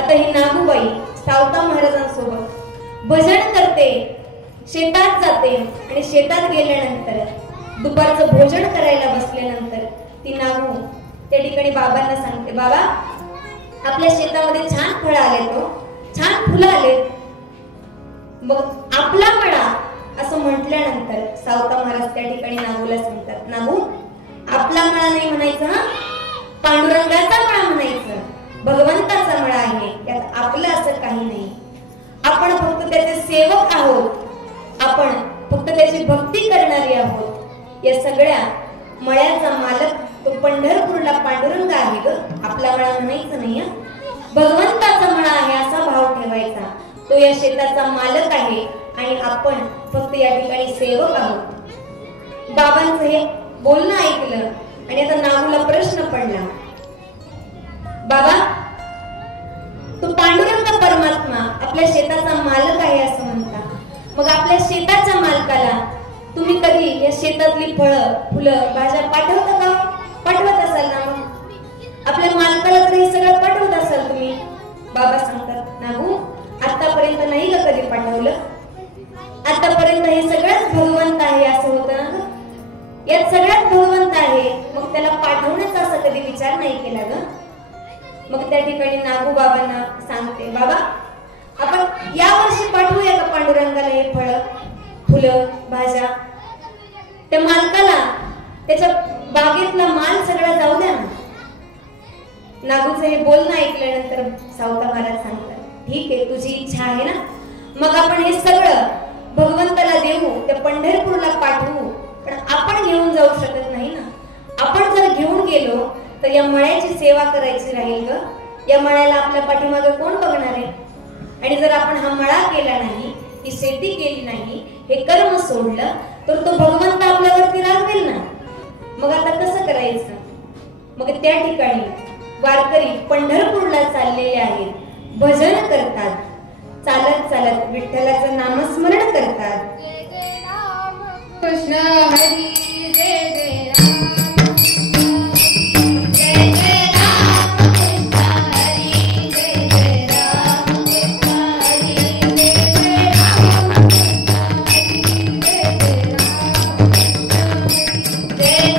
आता ही नागूबाई सावता महाराजांसोबत भजन करते, शेतात जाते आणि शेतात गेल्यानंतर दुपारचं भोजन करायला बसल्यानंतर ती नागू त्या ठिकाणी बाबांना सांगते, बाबा आपल्या शेतामध्ये छान फळं आले, तो छान फुलं आले, मग आपला मळा असं म्हटल्यानंतर सावता महाराज त्या ठिकाणी नागूला सांगतात, नागू आपला मळा नाही म्हणायचं, हा पांडुरंगाचा मळा म्हणायचं, भगवंताचा मळा आहे, त्यात आपलं असं काही नाही, आपण फक्त त्याचे सेवक आहोत, आपण फक्त त्याची भक्ती करणारी आहोत, या सगळ्या मळ्याचा मालक तो पंढरपूरला पांडुरंग आहे ग, आपला मळा म्हणायचं नाही, भगवंताचा मळा आहे असा भाव ठेवायचा, तो या शेताचा मालक आहे आणि आपण फक्त या ठिकाणी सेवक आहोत। बाबांचं हे बोलणं ऐकलं आणि आता नागूला प्रश्न पडला, बाबा तो पांडुरंग परमात्मा आपल्या शेताचा मालक आहे असं म्हणता, मग आपल्या शेताच्या मालकाला तुम्ही कधी या शेतातली फळं फुलं भाज्या पाठवता का? पाठवत असाल ना, मग आपल्या मालकाला तर हे सगळं पाठवत असाल तुम्ही। बाबा सांगतात, नागू आतापर्यंत नाही का कधी पाठवलं, आतापर्यंत हे सगळंच भगवंत आहे असं होतं ना, यात सगळ्यात भगवंत आहे, मग त्याला पाठवण्याचा असा कधी विचार नाही केला ग। मग त्या ठिकाणी नागू बाबांना सांगते, बाबा आपण या वर्षी पाठवूया का पांडुरंगाला हे फळं फुलं भाज्या, त्या मालकाला त्याच्या बागेतला माल सगळा जाऊ द्या ना। नागूचं हे बोलणं ऐकल्यानंतर सावता महाराज सांगतात, ठीक आहे तुझी इच्छा आहे ना, मग आपण हे सगळं भगवंताला देऊ, त्या पंढरपूरला पाठवू, पण आपण घेऊन जाऊ शकत नाही ना, आपण जर घेऊन गेलो तर या मळ्याची सेवा करायची राहील ग, या मळ्याला आपल्या पाठीमागे कोण बघणार आहे, आणि जर आपण हा मळा केला नाही, ही शेती केली नाही, हे कर्म सोडलं तर तो भगवंत आपल्यावरती रागवेल ना, मग आता कसं करायचं। मग त्या ठिकाणी वारकरी पंढरपूरला चाललेले आहेत, भजन करतात, चालत चालत विठ्ठलाचं नामस्मरण करतात। जय जय राम कृष्ण हरी, जय जय राम जय जय राम कृष्ण हरी, जय जय राम कृष्ण हरी, जय जय राम कृष्ण हरी, जय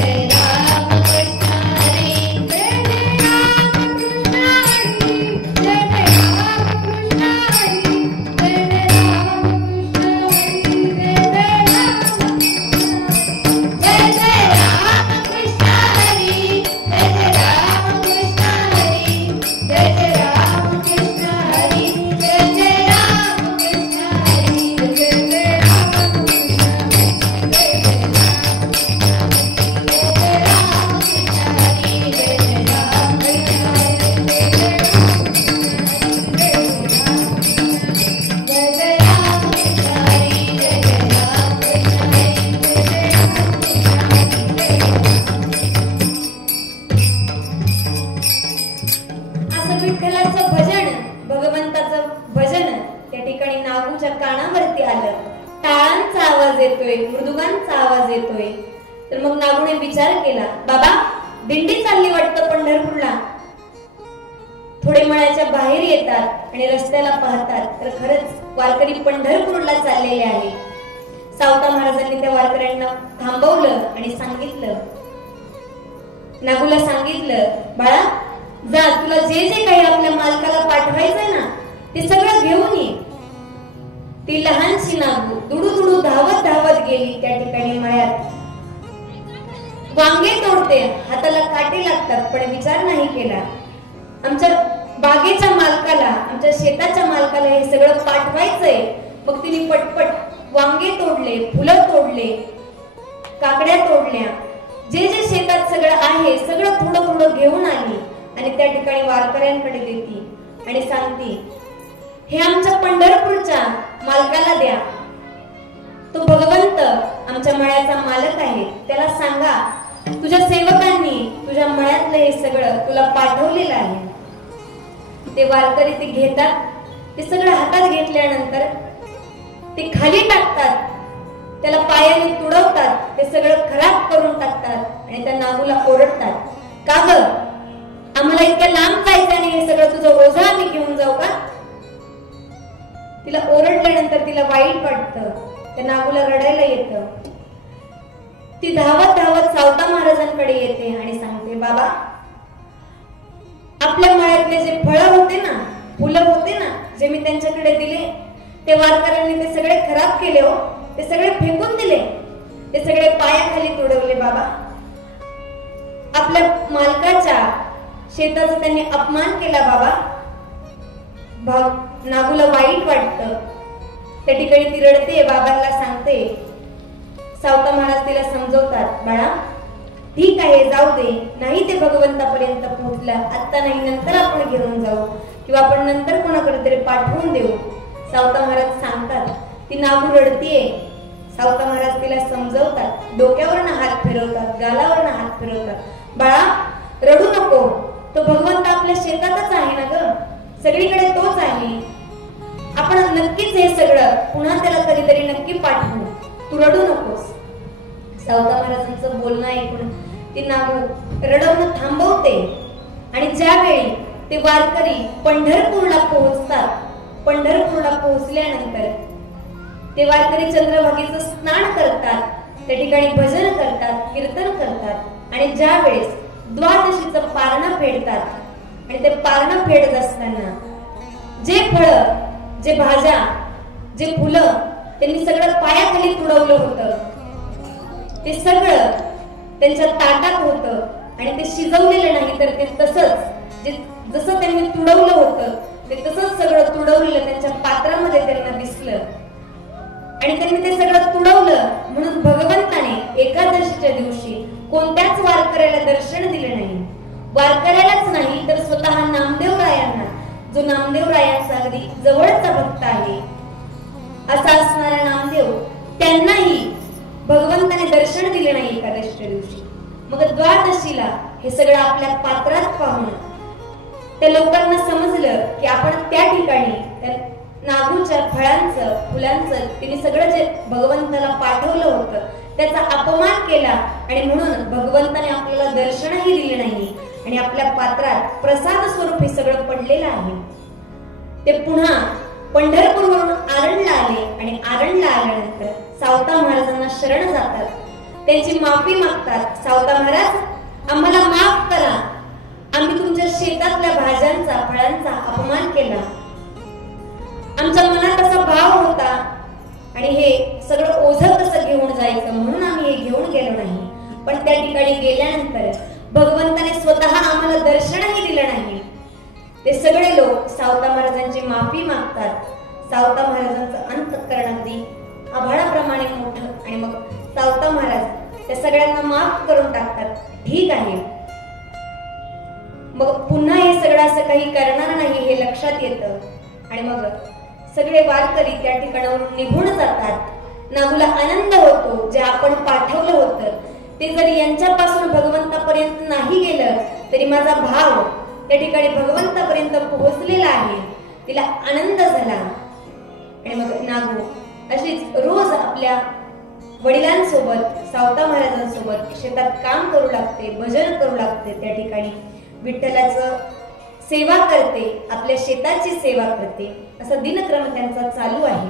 जय राम कृष्ण हरी, जय जय राम कृष्ण हरी, जय जय राम कृष्ण हरी, जय जय राम कृष्ण हरी, जय जय येतोय, मृदुगांचा आवाज येतोय। तर मग नागूने विचार केला, बाबा दिंडी चालली वाटतं पंढरपूरला। थोडे मळ्याच्या बाहेर येतात आणि रस्त्याला पाहतात तर खरंच वारकरी पंढरपूरला चाललेले आहे। सावता महाराजांनी त्या वारकऱ्यांना थांबवलं आणि सांगितलं, नागूला सांगितलं, बाळा जा, तुला जे जे काही आपल्या मालकाला पाठवायचंय ना ते सगळं घेऊन ये। ती लहानशी नागू दुडू दुडू धावत धावत गेली त्या ठिकाणी मळ्यात। वांगे तोडते, हाताला काटे लागतात, पण विचार नाही केला आमच्या बागेच्या मालकाला, आमच्या शेताच्या मालकाला हे सगळं पाठवायचंय। मग तिने पटपट वांगे तोडले, फुलं तोडले, काकड्या तोडल्या, जे जे शेतात सगळं आहे सगळं थोडं थोडं घेऊन आली आणि त्या ठिकाणी वारकऱ्यांकडे देती आणि सांगती, हे आमच्या पंढरपूरच्या मालकाला द्या, तो भगवंत आमच्या मळ्याचा मालक आहे, त्याला सांगा तुझ्या सेवकांनी तुझ्या मळ्यातलं हे सगळं तुला पाठवलेलं आहे। ते वारकरी ते घेतात, ते सगळं हातात घेतल्यानंतर ते खाली टाकतात, त्याला पायाने तुडवतात, ते सगळं खराब करून टाकतात आणि त्या नागूला ओरडतात, का ग आम्हाला इतक्या लांब जायचं आणि हे सगळं तुझं ओझा आम्ही घेऊन जाऊ का? तिला ओरडल्यानंतर तिला वाईट वाटतं, त्या नागूला रडायला येतं. ती धावत धावत सावता महाराजांकडे येते आणि सांगते, बाबा आपल्या मळ्यातले जे फळं होते ना, फुलं होते ना, जे मी त्यांच्याकडे दिले, ते वारकऱ्यांनी ते सगळे खराब केले हो, ते सगळे फेकून दिले, ते सगळे पायाखाली तुडवले. बाबा आपल्या मालकाच्या शेताचा त्यांनी अपमान केला. बाबा नागूला वाईट वाटतं. त्या ठिकाणी ती रडते, बाबांना सांगते. सावता महाराज तिला समजवतात, बाळा ठीक आहे जाऊ दे, नाही ते भगवंतापर्यंत पोहोचलं, आता नाही नंतर आपण घेऊन जाऊ किंवा आपण नंतर कोणाकडे तरी पाठवून देऊ. सावता महाराज सांगतात. ती नागू रडतीये. सावता महाराज तिला समजवतात, डोक्यावरनं हात फिरवतात, गालावरनं हात फिरवतात. बाळा रडू नको, तो भगवंत आपल्या शेतातच आहे ना ग, सगळीकडे तोच आहे. आपण नक्कीच हे सगळं पुन्हा त्याला कधीतरी नक्की पाठवू, तू रडू नकोस. सावता महाराजांचं बोलणं ऐकून ती नागू रडवणं थांबवते आणि ज्यावेळी ते वारकरी पंढरपूरला पोहोचतात, पंढरपूरला पोहोचल्यानंतर ते वारकरी चंद्रभागेचं स्नान करतात, त्या ठिकाणी भजन करतात, कीर्तन करतात आणि ज्या वेळेस द्वादशीचं पारणं फेडतात आणि ते पारणं फेडत असताना जे फळं, जे भाज्या, जे फुलं त्यांनी सगळं पायाखाली तुडवलं होतं, ते सगळं त्यांच्या ताटात होतं आणि ते शिजवलेलं नाही, तर ते तसंच जसं त्यांनी तुडवलं होतं ते तसंच सगळं तुडवलेलं त्यांच्या पात्रामध्ये त्यांना दिसलं. आणि त्यांनी ते सगळं तुडवलं म्हणून भगवंताने एकादशीच्या दिवशी कोणत्याच वारकऱ्याला दर्शन दिले नाही. वारकऱ्यालाच नाही तर स्वतः नामदेवरायांना, जो नामदेवरायांचा अगदी जवळचा भक्त आहे असा असणारा नामदेव, त्यांनाही भगवंताने दर्शन दिले नाही एकादशीच्या दिवशी. मग द्वादशीला हे सगळं आपल्या पात्रात पाहून त्या लोकांना समजलं की आपण त्या ठिकाणी त्या नागूच्या फळांचं, फुलांचं, तिने सगळं जे भगवंताला पाठवलं होतं त्याचा अपमान केला आणि म्हणून भगवंताने आपल्याला दर्शनही दिले नाही आणि आपल्या पात्रात प्रसाद स्वरूप हे सगळं पडलेलं आहे. ते पुन्हा पंढरपूरवरून आरणला आले आणि आरणला आल्यानंतर सावता महाराजांना शरण जातात, त्यांची माफी मागतात. सावता महाराज आम्हाला माफ करा, आम्ही तुमच्या शेतातल्या भाज्यांचा, फळांचा अपमान केला, आमच्या मनात असा भाव होता आणि हे सगळं ओझं कसं घेऊन जायचं म्हणून आम्ही हे घेऊन गेलो नाही. पण त्या ठिकाणी गेल्यानंतर भगवंताने स्वतः आम्हाला दर्शनही दिलं नाही. ते सगळे लोक सावता महाराजांची माफी मागतात. सावता महाराजांचं अंतःकरण अगदी आभाळाप्रमाणे मोठं आणि मग सावता महाराज त्या सगळ्यांना माफ करून टाकतात. ठीक आहे, मग पुन्हा हे सगळं असं काही करणार नाही हे लक्षात येतं आणि मग सगळे वारकरी त्या ठिकाणावरून निघून जातात. नागूला आनंद होतो, जे आपण पाठवलं होतं ते जरी यांच्यापासून भगवंतापर्यंत नाही गेलं तरी माझा भाव त्या ठिकाणी भगवंतापर्यंत पोहोचलेला आहे. तिला आनंद झाला आणि मग नागू अशीच रोज आपल्या वडिलांसोबत, सावता महाराजांसोबत शेतात काम करू लागते, भजन करू लागते, त्या ठिकाणी विठ्ठलाचं सेवा करते, आपल्या शेताची सेवा करते. असा दिनक्रम त्यांचा चालू आहे.